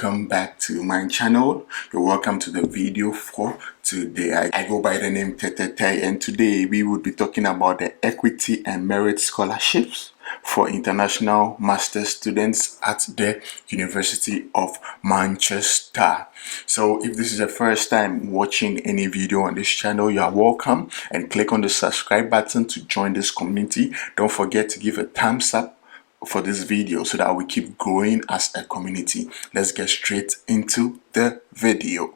welcome back to my channel. You're welcome to the video for today. I go by the name Tete, and today we will be talking about the equity and merit scholarships for international master's students at the University of Manchester. So if this is the first time watching any video on this channel, you are welcome, and click on the subscribe button to join this community. Don't forget to give a thumbs up for this video so that we keep growing as a community. Let's get straight into the video.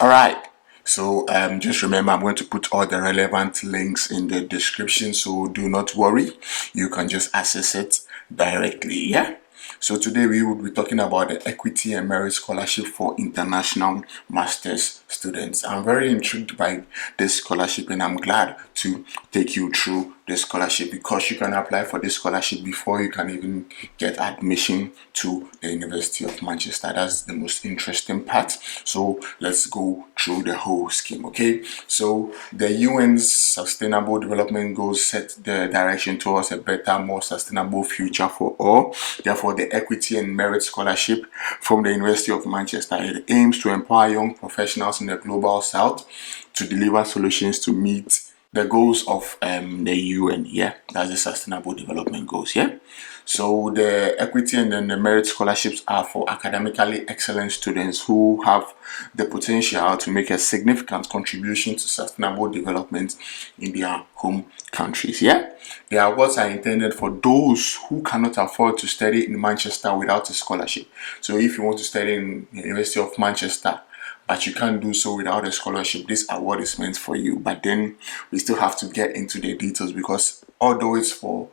All right. So just remember, I'm going to put all the relevant links in the description, so do not worry, you can just access it directly. Yeah, so today we will be talking about the equity and merit scholarship for international master's students. I'm very intrigued by this scholarship, and I'm glad to take you through the scholarship, because you can apply for this scholarship before you can even get admission to the University of Manchester. That's the most interesting part. So let's go through the whole scheme. Okay, so the UN's Sustainable Development Goals set the direction towards a better, more sustainable future for all. Therefore, the equity and merit scholarship from the University of Manchester, it aims to empower young professionals in the global south to deliver solutions to meet the goals of the UN. Yeah, that's the Sustainable Development Goals. Yeah, so the equity and then the merit scholarships are for academically excellent students who have the potential to make a significant contribution to sustainable development in their home countries. Yeah, the awards are intended for those who cannot afford to study in Manchester without a scholarship. So if you want to study in the University of Manchester but you can't do so without a scholarship, this award is meant for you. But then we still have to get into the details, because although it's for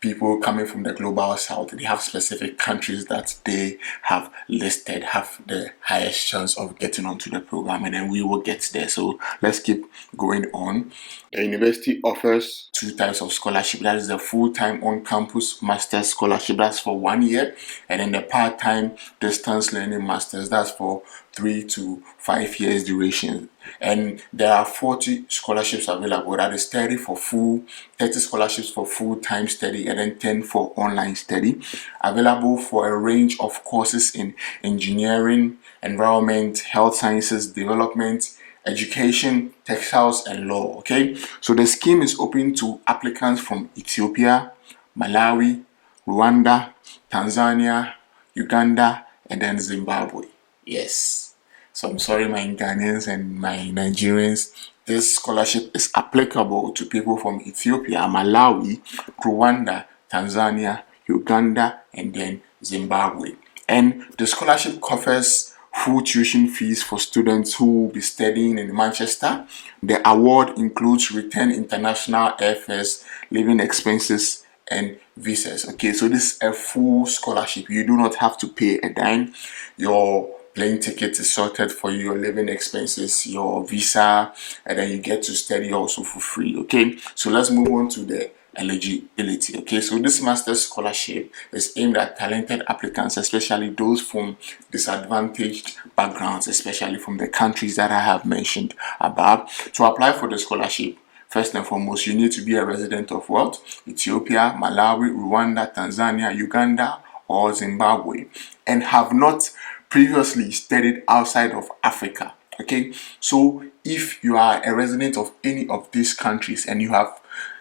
people coming from the global south, they have specific countries that they have listed have the highest chance of getting onto the program, and then we will get there. So let's keep going on. The university offers two types of scholarship. That is the full-time on-campus master's scholarship, that's for 1 year, and then the part-time distance learning master's, that's for 3 to 5 years duration. And there are 40 scholarships available. That is 30 scholarships for full-time study, and then 10 for online study, available for a range of courses in engineering, environment, health sciences, development, education, textiles, and law. Okay, so the scheme is open to applicants from Ethiopia, Malawi, Rwanda, Tanzania, Uganda, and then Zimbabwe. Yes. So I'm sorry, my Ghanaians and my Nigerians. This scholarship is applicable to people from Ethiopia, Malawi, Rwanda, Tanzania, Uganda, and then Zimbabwe. And the scholarship covers full tuition fees for students who will be studying in Manchester. The award includes return international airfares, living expenses, and visas. Okay, so this is a full scholarship. You do not have to pay a dime. Your plane ticket is sorted for you, your living expenses, your visa, and then you get to study also for free. Okay, so let's move on to the eligibility. Okay, so this master's scholarship is aimed at talented applicants, especially those from disadvantaged backgrounds, especially from the countries that I have mentioned above. To apply for the scholarship, first and foremost, you need to be a resident of what? Ethiopia, Malawi, Rwanda, Tanzania, Uganda, or Zimbabwe, and have not previously studied outside of Africa. Okay, so if you are a resident of any of these countries and you have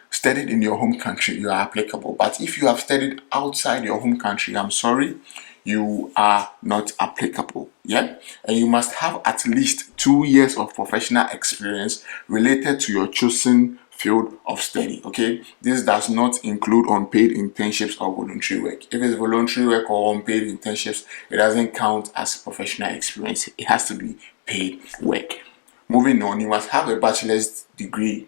studied in your home country, you are applicable. But if you have studied outside your home country, I'm sorry, you are not applicable. Yeah, and you must have at least 2 years of professional experience related to your chosen field of study. Okay, this does not include unpaid internships or voluntary work. If it's voluntary work or unpaid internships, it doesn't count as professional experience. It has to be paid work. Moving on, you must have a bachelor's degree.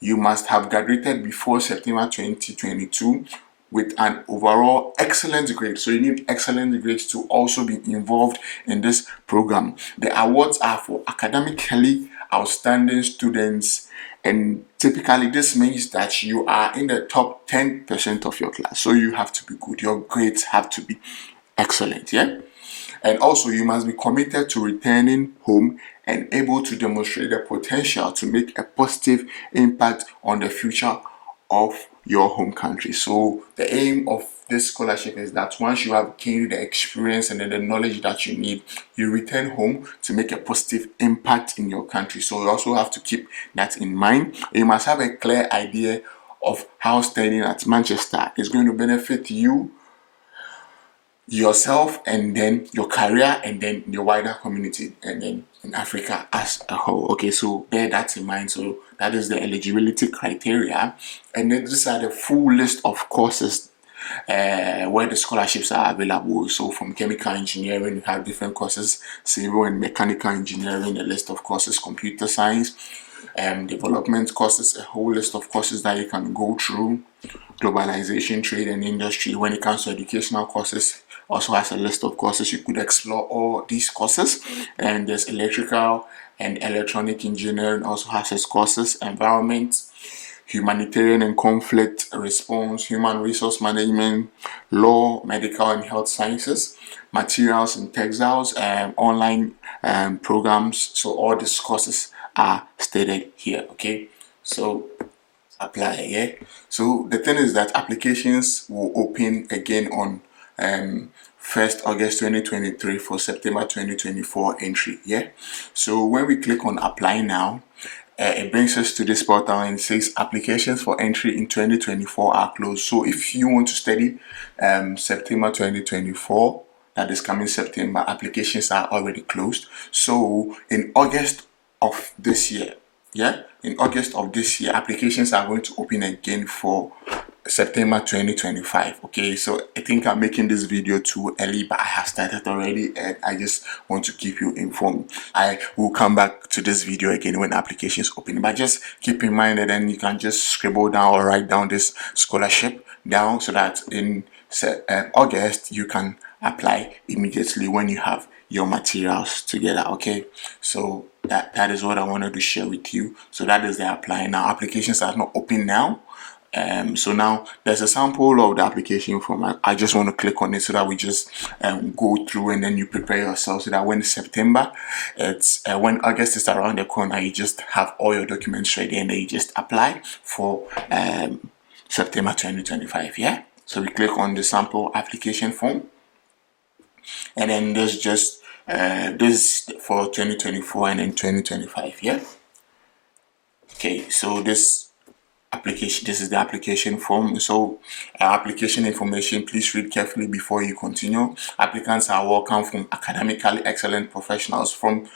You must have graduated before September 2022 with an overall excellent grade. So you need excellent grades to also be involved in this program. The awards are for academically outstanding students, and typically this means that you are in the top 10% of your class. So you have to be good. Your grades have to be excellent. Yeah. And also, you must be committed to returning home and able to demonstrate the potential to make a positive impact on the future of your home country. So the aim of this scholarship is that once you have gained the experience and then the knowledge that you need, you return home to make a positive impact in your country. So you also have to keep that in mind. You must have a clear idea of how studying at Manchester is going to benefit you, yourself, and then your career, and then your wider community, and then in Africa as a whole. Okay, so bear that in mind. So that is the eligibility criteria, and then these are the full list of courses where the scholarships are available. So from chemical engineering, you have different courses, civil and mechanical engineering, a list of courses, computer science, development courses, a whole list of courses that you can go through, globalization, trade and industry. When it comes to educational courses, also has a list of courses. You could explore all these courses. And there's electrical and electronic engineering also has its courses, environment, humanitarian and conflict response, human resource management, law, medical and health sciences, materials and textiles, online programs. So all these courses are stated here. Okay, so apply. Yeah, so the thing is that applications will open again on 1st August 2023 for September 2024 entry. Yeah, so when we click on apply now, it brings us to this portal and it says applications for entry in 2024 are closed. So if you want to study September 2024, that is coming September, applications are already closed. So in August of this year, in August of this year, applications are going to open again for September 2025. Okay, so I think I'm making this video too early, but I have started already and I just want to keep you informed. I will come back to this video again when applications open, but just keep in mind that then you can just scribble down or write down this scholarship down so that in August you can apply immediately when you have your materials together. Okay, so that is what I wanted to share with you. So that is the apply now. Applications are not open now. So now there's a sample of the application form. I just want to click on it so that we just go through and then you prepare yourself so that when September, when August is around the corner, you just have all your documents ready and then you just apply for September 2025. Yeah. So we click on the sample application form, and then there's just this for 2024 and then 2025. Yeah. Okay. So this is the application form. So application information, please read carefully before you continue. Applicants are welcome from academically excellent professionals from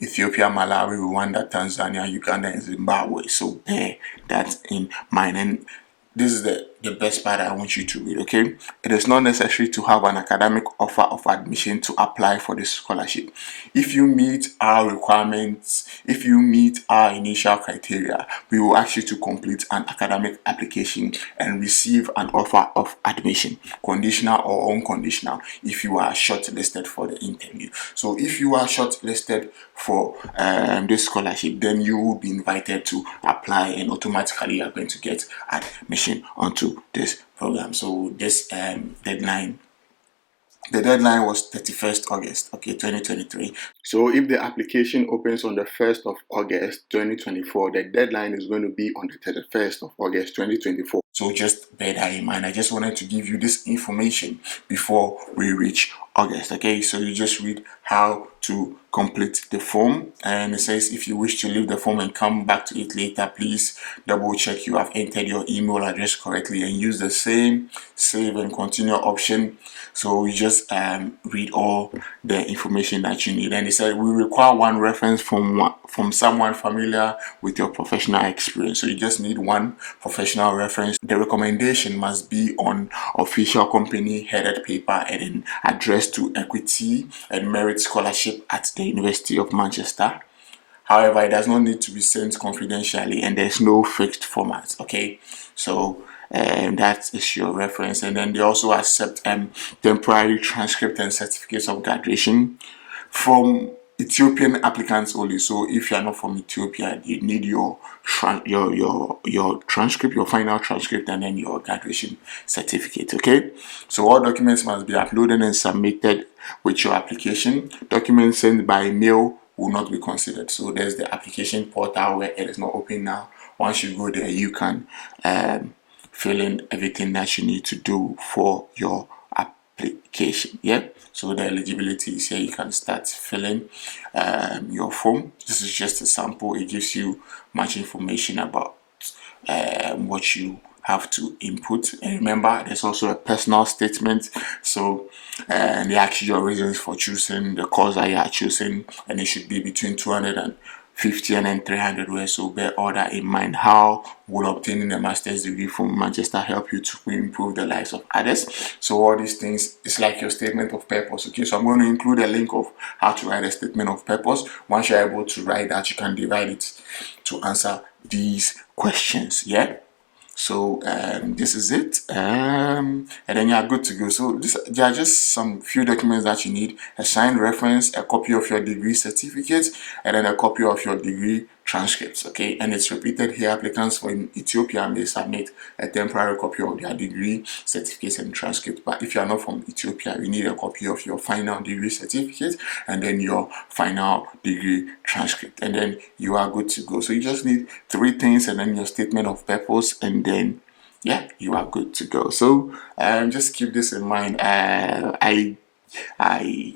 Ethiopia, Malawi, Rwanda, Tanzania, Uganda, and Zimbabwe. So bear that in mind. And this is the best part I want you to read. Okay, it is not necessary to have an academic offer of admission to apply for this scholarship. If you meet our requirements, if you meet our initial criteria, we will ask you to complete an academic application and receive an offer of admission, conditional or unconditional, if you are shortlisted for the interview. So if you are shortlisted for this scholarship, then you will be invited to apply and automatically you are going to get admission onto this program. So this deadline, the deadline was 31st August, okay, 2023. So if the application opens on the 1st of August 2024, the deadline is going to be on the 31st of August 2024. So just bear that in mind. I just wanted to give you this information before we reach August. Okay, so you just read how to complete the form, and it says if you wish to leave the form and come back to it later, please double check you have entered your email address correctly and use the same save and continue option. So you just read all the information that you need, and it said we require one reference from someone familiar with your professional experience. So you just need one professional reference. The recommendation must be on official company headed paper and then addressed to Equity and Merit Scholarship at the University of Manchester. However, it does not need to be sent confidentially and there's no fixed format. Okay, so that is your reference. And then they also accept temporary transcript and certificates of graduation from Ethiopian applicants only. So if you are not from Ethiopia, you need your transcript, your final transcript, and then your graduation certificate. Okay. So all documents must be uploaded and submitted with your application. Documents sent by mail will not be considered. So there's the application portal where it is not open now. Once you go there, you can fill in everything that you need to do for your application. Yeah, so the eligibility is here. You can start filling your form. This is just a sample. It gives you much information about what you have to input. And remember, there's also a personal statement. So they ask you your reasons for choosing the course that you are choosing, and it should be between 250 and then 300 words. So bear all that in mind. How will obtaining a master's degree from Manchester help you to improve the lives of others? So all these things, it's like your statement of purpose. Okay, so I'm going to include a link of how to write a statement of purpose. Once you're able to write that, you can divide it to answer these questions. Yeah. So this is it, and then you are good to go. So there are just some few documents that you need: a signed reference, a copy of your degree certificate, and then a copy of your degree transcripts. Okay, and it's repeated here. Applicants from Ethiopia may submit a temporary copy of their degree certificate and transcript. But if you are not from Ethiopia, you need a copy of your final degree certificate and then your final degree transcript, and then you are good to go. So you just need three things, and then your statement of purpose, and then yeah, you are good to go. So just keep this in mind. I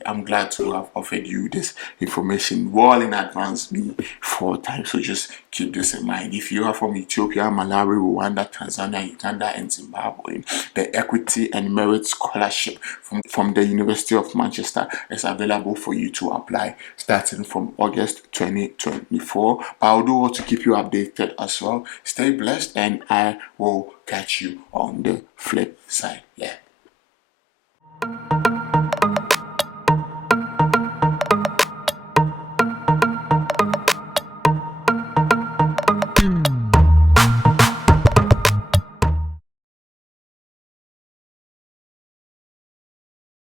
am glad to have offered you this information well in advance, me 4 times. So just keep this in mind. If you are from Ethiopia, Malawi, Rwanda, Tanzania, Uganda, and Zimbabwe, the Equity and Merit Scholarship from the University of Manchester is available for you to apply starting from August 2024. But I'll do all to keep you updated as well. Stay blessed, and I will catch you on the flip side. Yeah.